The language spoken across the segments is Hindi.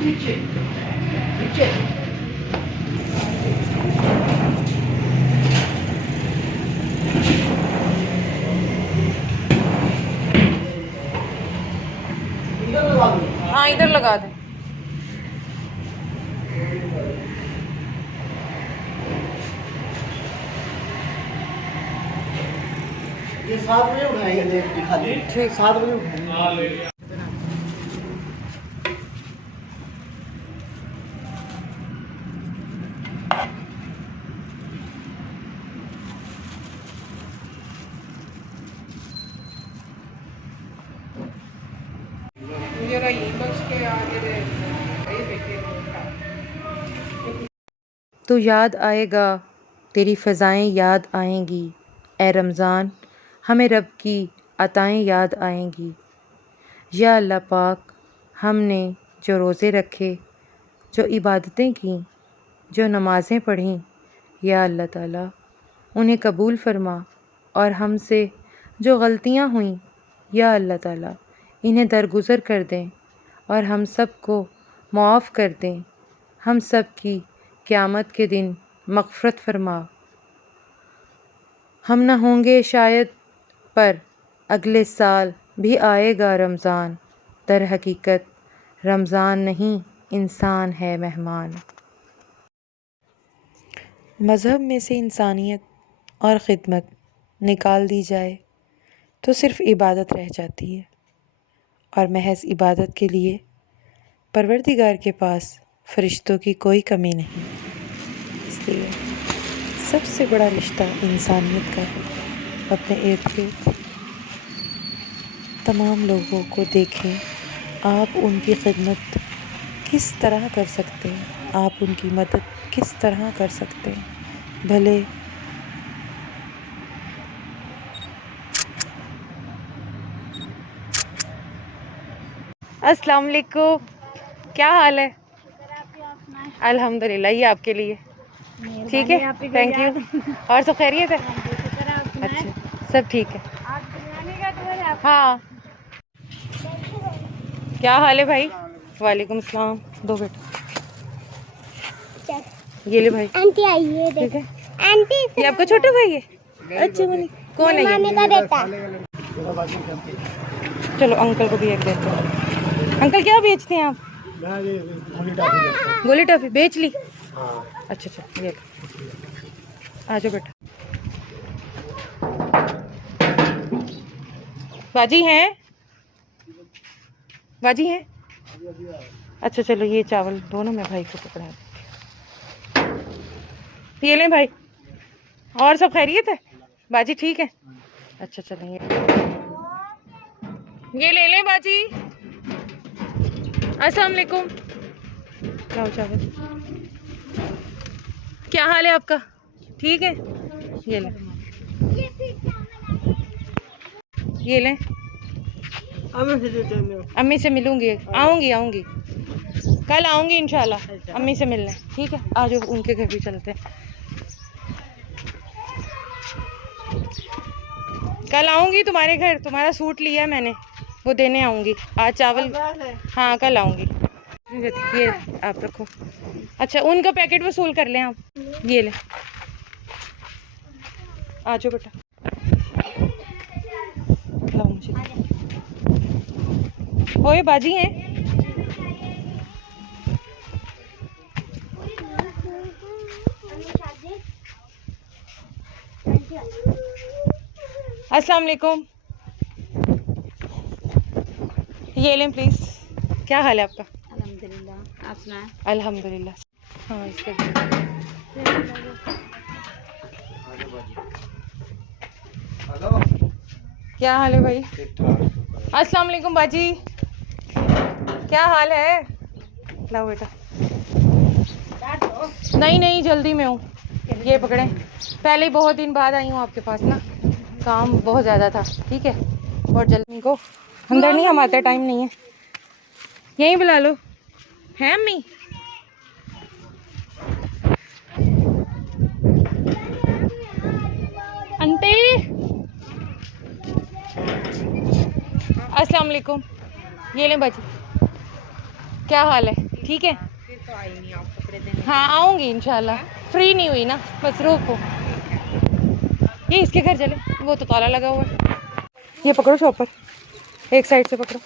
नीचे नीचे। हाँ इधर लगा दे। ये 7 बजे उठाएंगे, दिखा दे। ठीक। 7 बजे उठाएंगे। तो याद आएगा, तेरी फ़ज़ाएँ याद आएंगी, ए रमज़ान हमें रब की अताएँ याद आएंगी। या अल्लाह पाक, हमने जो रोज़े रखे, जो इबादतें की, जो नमाज़ें पढ़ीं, या अल्लाह ताला उन्हें कबूल फ़रमा। और हमसे जो गलतियाँ हुईं, या अल्लाह ताला इन्हें दरगुज़र कर दें और हम सब को मुआफ़ कर दें। हम सब की क़यामत के दिन मग़फ़िरत फ़रमा। हम न होंगे शायद, पर अगले साल भी आएगा रमज़ान। दर हकीकत रमज़ान नहीं, इंसान है मेहमान। मज़हब में से इंसानियत और ख़िदमत निकाल दी जाए तो सिर्फ़ इबादत रह जाती है, और महज़ इबादत के लिए परवरदिगार के पास फ़रिश्तों की कोई कमी नहीं। इसलिए सबसे बड़ा रिश्ता इंसानियत का है। अपने इर्द गिर्द तमाम लोगों को देखें, आप उनकी खिदमत किस तरह कर सकते हैं, आप उनकी मदद किस तरह कर सकते हैं। भले अस्सलाम वालेकुम, क्या हाल है? अल्हम्दुलिल्लाह, ये आपके लिए। ठीक है, थैंक यू। और सब खैरियत है? अच्छा, सब ठीक है। हाँ, क्या हाल है भाई? वालेकुम सलाम। दो बेटा, ये ले भाई। आंटी आई है, ठीक है, आंटी ये आपका छोटा भाई है? अच्छा मनी, कौन है मामी ये? का बेटा। चलो अंकल को भी एक देते हैं। अंकल क्या बेचते हैं आप? गोली टॉफी बेच ली? अच्छा अच्छा, ये आ जाओ बेटा। बाजी हैं? बाजी हैं? अच्छा चलो, ये चावल दोनों में भाई को पकड़ा दे। ये लें भाई। और सब खैरियत है? बाजी ठीक है? अच्छा चलो, ये ले लें बाजी। अस्सलाम वालेकुम। लाओ चावल। क्या हाल है आपका? ठीक है, ये लें, ये लें। अम्मी से मिलूंगी, आऊंगी कल आऊंगी इंशाल्लाह अम्मी से मिलने। ठीक है, आ जाओ, उनके घर भी चलते हैं। कल आऊंगी तुम्हारे घर, तुम्हारा सूट लिया है मैंने, वो देने आऊंगी। आज चावल, हाँ कल आऊंगी। ये आप रखो। अच्छा, उनका पैकेट वसूल कर लें आप, ये ले। आ जाओ बेटा, लाओ मुझे। ओए बाजी हैं? अस्सलाम वालेकुम, ये लें प्लीज़। क्या हाल है आपका? अल्हम्दुलिल्लाह, आप सुनाएं? अल्हम्दुलिल्लाह। हाँ इसके क्या हाल है भाई? अस्सलाम वालेकुम बाजी, क्या हाल है? लाओ बेटा। नहीं जल्दी में हूँ, ये पकड़े। पहले ही बहुत दिन बाद आई हूँ आपके पास ना, काम बहुत ज़्यादा था। ठीक है, और जल्दी को अंदर नहीं, हम आते टाइम नहीं है, यहीं बुला लो। है अम्मी? आंटी, अस्सलाम वालेकुम। ये लें बाजी, क्या हाल है? ठीक है। फिर तो आई नहीं आप कपड़े देने। हाँ आऊँगी इंशाल्लाह, फ्री नहीं हुई ना, मसरूफ हो। ये इसके घर चले, वो तो ताला लगा हुआ है। ये पकड़ो शॉपर, एक साइड से पकड़ो।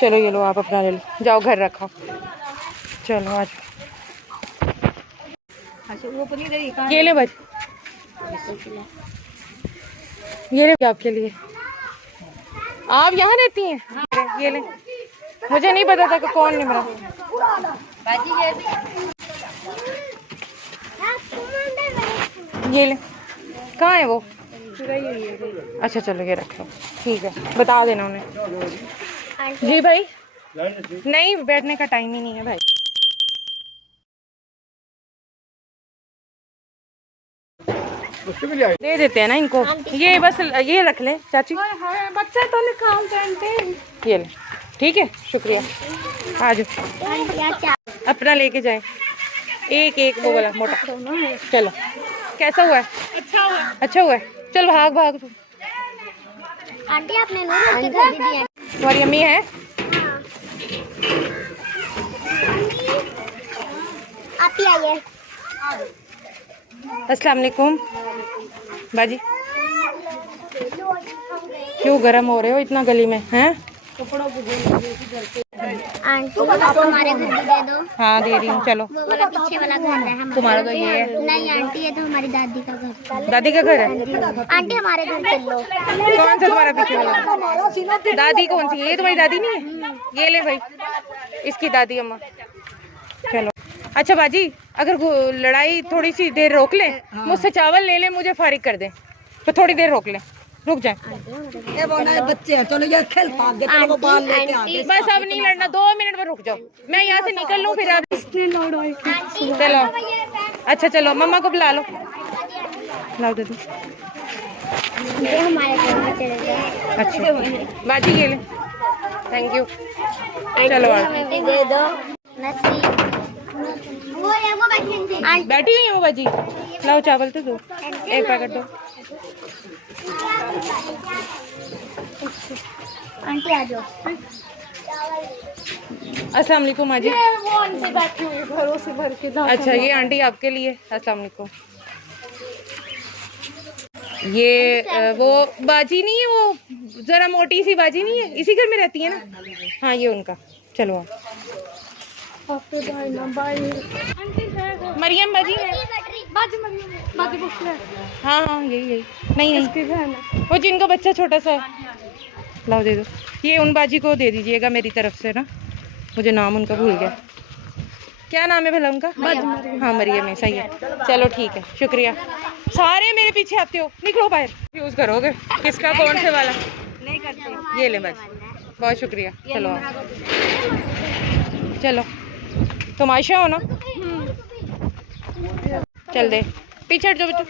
चलो ये लो, आप अपना ले लो, जाओ घर रखो। चलो आज वो पनीर है कहाँ? ये ले बच, ये ले आपके लिए। आप यहाँ रहती हैं? ये ले, मुझे नहीं पता था कि कौन निमरा। ये ले, कहाँ है वो? अच्छा चलो ये रख लो, ठीक है, बता देना उन्हें। जी भाई, नहीं बैठने का टाइम ही नहीं है भाई। दे देते हैं ना इनको, ये बस ये रख ले चाची, बच्चा तो निकाल देते। ये ले, ठीक है, शुक्रिया। आ जाओ, अपना लेके जाए, एक एक वो वाला मोटा। चलो, कैसा हुआ है? अच्छा हुआ। अच्छा हुआ है, चल भाग भाग तू। आंटी आपने नूडल्स की कर दी है। तुम्हारी अम्मी है? आप ही आइए। अस्सलाम वालेकुम बाजी। क्यों गरम हो रहे हो इतना गली में हैं? आंटी आप हमारे घर भी दे दो। हाँ दे रही हूँ, चलो। वो वाला पीछे वाला घर है हमारा। तुम्हारा तो ये है। नहीं आंटी, ये तो हमारी दादी का घर। दादी का घर है? आंटी हमारे घर चलो। कौन सा तुम्हारा पीछे वाला? दादी कौन सी? ये तुम्हारी दादी नहीं है? ये ले भाई, इसकी दादी अम्मा। चलो अच्छा बाजी, अगर लड़ाई थोड़ी सी देर रोक ले, मुझसे चावल ले ले, मुझे फारिग कर दे, तो थोड़ी देर रोक ले, रुक जाए। बच्चे हैं, चलो ये खेल भाग गए, चलो वो बाल लेके आ गए। बस अब नहीं लड़ना, 2 मिनट में रुक जाओ, मैं यहाँ से निकल लूँ फिर आप। चलो अच्छा चलो, मम्मा को बुला लो, लाओ दे दो। हमारे घर में चले जाओ। अच्छा बाजी ये ले, थैंक यू। चलो हमें दे दो। बैठी हुई है वो बाजी, लाओ चावल तो दो, एक पैकेट दो। आंटी आ जाओ। अस्सलाम वालेकुम माजी। वो आंटी बैठी हुई घरों से भर के। अच्छा ये आंटी आपके लिए, अस्सलाम वालेकुम। ये वो बाजी नहीं है, वो जरा मोटी सी बाजी नहीं है, इसी घर में रहती है ना? हाँ ये उनका। चलो आप। मरियम बाजी है? हाँ हाँ यही नहीं, वो जिनका बच्चा छोटा सा है। लाओ दे दो, ये उन बाजी को दे दीजिएगा मेरी तरफ से ना, मुझे नाम उनका भूल गया, क्या नाम है भला उनका? हाँ मरियम है, सही है। चलो ठीक है, शुक्रिया। सारे मेरे पीछे आते हो, निकलो बाहर। यूज़ करोगे किसका, कौन से वाला? नहीं करते। ये ले बस, बहुत शुक्रिया। चलो चलो, तुम आयशा हो ना? चल दे पीछे हट जाओ बच्चों।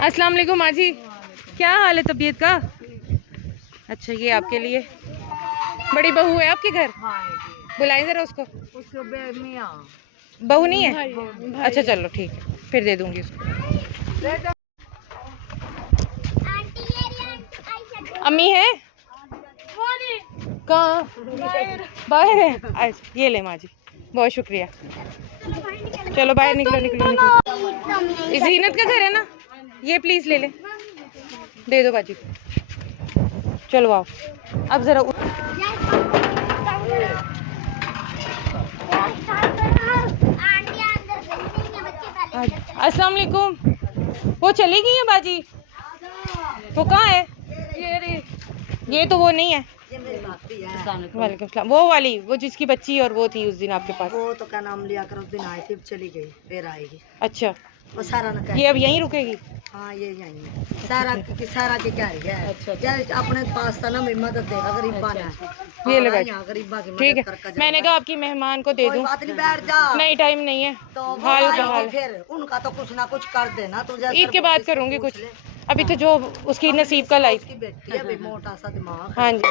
अस्सलाम वालेकुम माजी, क्या हाल है तबीयत का? अच्छा ये आपके लिए, बड़ी बहू है आपके घर? बुलाएं जरा उसको। बहू नहीं है? अच्छा चलो ठीक है, फिर दे दूंगी उसको। अम्मी है कहाँ? बाहर है? अच्छा ये ले माँ जी, बहुत शुक्रिया। चलो बाहर निकलो निकलो निकलो। इस जीनत का घर है ना, ये प्लीज ले ले, दे दो बाजी को। चलो आओ अब जरा अस्सलाम वालेकुम। वो चली गई है बाजी? वो कहाँ है? ये तो वो नहीं है। वालेकुम सलाम। वो वाली, वो जिसकी बच्ची और वो थी उस दिन आपके पास? वो तो क्या नाम लिया कर, उस दिन आई थी, चली गई, फिर आएगी। अच्छा वो सारा ना ये अब यहीं रुकेगी? हाँ ये यहीं है। सारा की क्या है? अच्छा अपने पास था ना, मैं मदद देगा गरीबा ने। ये ले बैठ, गरीबा की ठीक मदद है। करके मैंने कहा आपकी मेहमान को दे दूं। बात नहीं, बैठ जा। नहीं टाइम नहीं है, तो हाल आएगी का हाल। फिर उनका तो कुछ ना कुछ कर देना तुझे। ईद के बाद करूंगी कुछ, अभी तो जो उसकी नसीब का लाइफ। उसकी बेटी है, मोटा सा दिमाग। हाँ जी,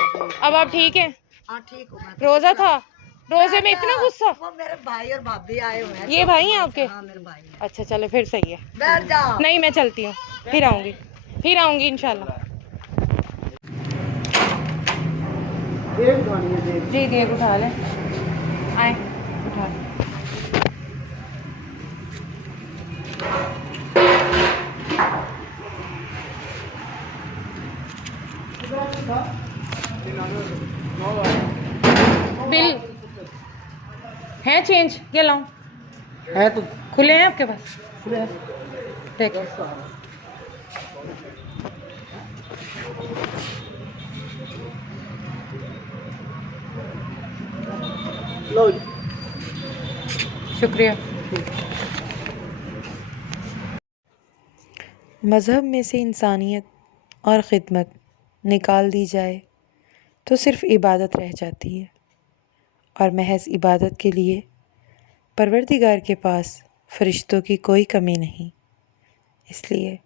अब आप ठीक हैं? हाँ ठीक हूँ मैं। रोजा था, रोजे में इतना गुस्सा? वो मेरे भाई और भाभी आए हुए हैं। ये भाई हैं आपके? हाँ मेरे भाई हैं। अच्छा चलो फिर सही है। बैठ जा। नहीं मैं चलती हूँ, फिर आऊंगी इंशाल्लाह। जी एक उठा लें, आए उठा लें। बिल है चेंज, ये लाऊं? है तो खुले हैं आपके पास? ठीक है। लो शुक्रिया। मज़हब में से इंसानियत और ख़िदमत निकाल दी जाए तो सिर्फ़ इबादत रह जाती है, और महज इबादत के लिए परवरदिगार के पास फ़रिश्तों की कोई कमी नहीं। इसलिए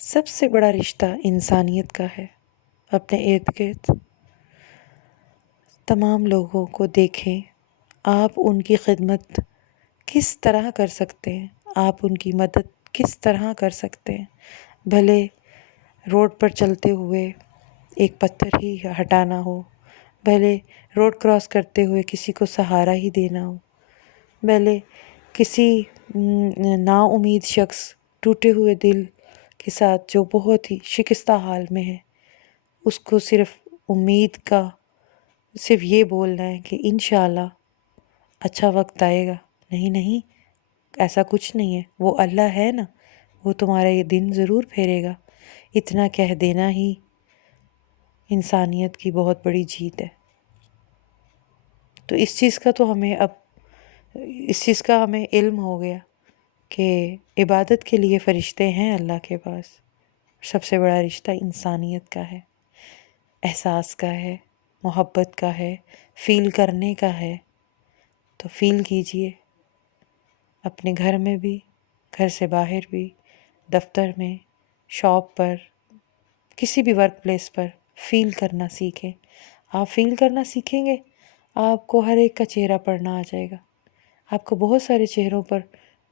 सबसे बड़ा रिश्ता इंसानियत का है। अपने इर्द गिर्द तमाम लोगों को देखें, आप उनकी खिदमत किस तरह कर सकते हैं, आप उनकी मदद किस तरह कर सकते हैं। भले रोड पर चलते हुए एक पत्थर ही हटाना हो, भले रोड क्रॉस करते हुए किसी को सहारा ही देना हो, भले किसी नाउम्मीद शख्स टूटे हुए दिल के साथ जो बहुत ही शिकस्ता हाल में है, उसको सिर्फ़ उम्मीद का सिर्फ़ ये बोलना है कि इंशाअल्लाह अच्छा वक्त आएगा। नहीं नहीं, ऐसा कुछ नहीं है, वो अल्लाह है ना, वो तुम्हारा ये दिन ज़रूर फेरेगा। इतना कह देना ही इंसानियत की बहुत बड़ी जीत है। तो इस चीज़ का हमें इल्म हो गया कि इबादत के लिए फ़रिश्ते हैं अल्लाह के पास। सबसे बड़ा रिश्ता इंसानियत का है, एहसास का है, मोहब्बत का है, फ़ील करने का है। तो फ़ील कीजिए, अपने घर में भी, घर से बाहर भी, दफ्तर में, शॉप पर, किसी भी वर्क प्लेस पर फ़ील करना सीखें। आप फ़ील करना सीखेंगे, आपको हर एक का चेहरा पढ़ना आ जाएगा। आपको बहुत सारे चेहरों पर,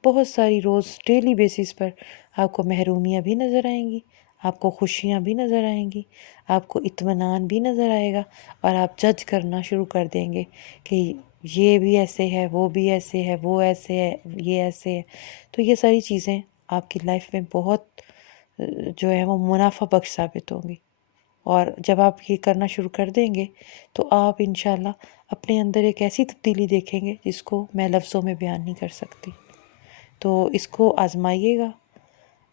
बहुत सारी रोज़ डेली बेसिस पर आपको महरूमियाँ भी नज़र आएंगी, आपको खुशियाँ भी नज़र आएंगी, आपको इत्मीनान भी नज़र आएगा, और आप जज करना शुरू कर देंगे कि ये भी ऐसे है, वो भी ऐसे है, वो ऐसे है, ये ऐसे है। तो ये सारी चीज़ें आपकी लाइफ में बहुत जो है वो मुनाफा बख्श साबित होंगी। और जब आप ये करना शुरू कर देंगे तो आप इंशाल्लाह अपने अंदर एक ऐसी तब्दीली देखेंगे जिसको मैं लफ्ज़ों में बयान नहीं कर सकती। तो इसको आज़माइएगा,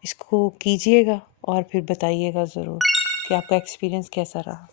इसको कीजिएगा और फिर बताइएगा ज़रूर कि आपका एक्सपीरियंस कैसा रहा।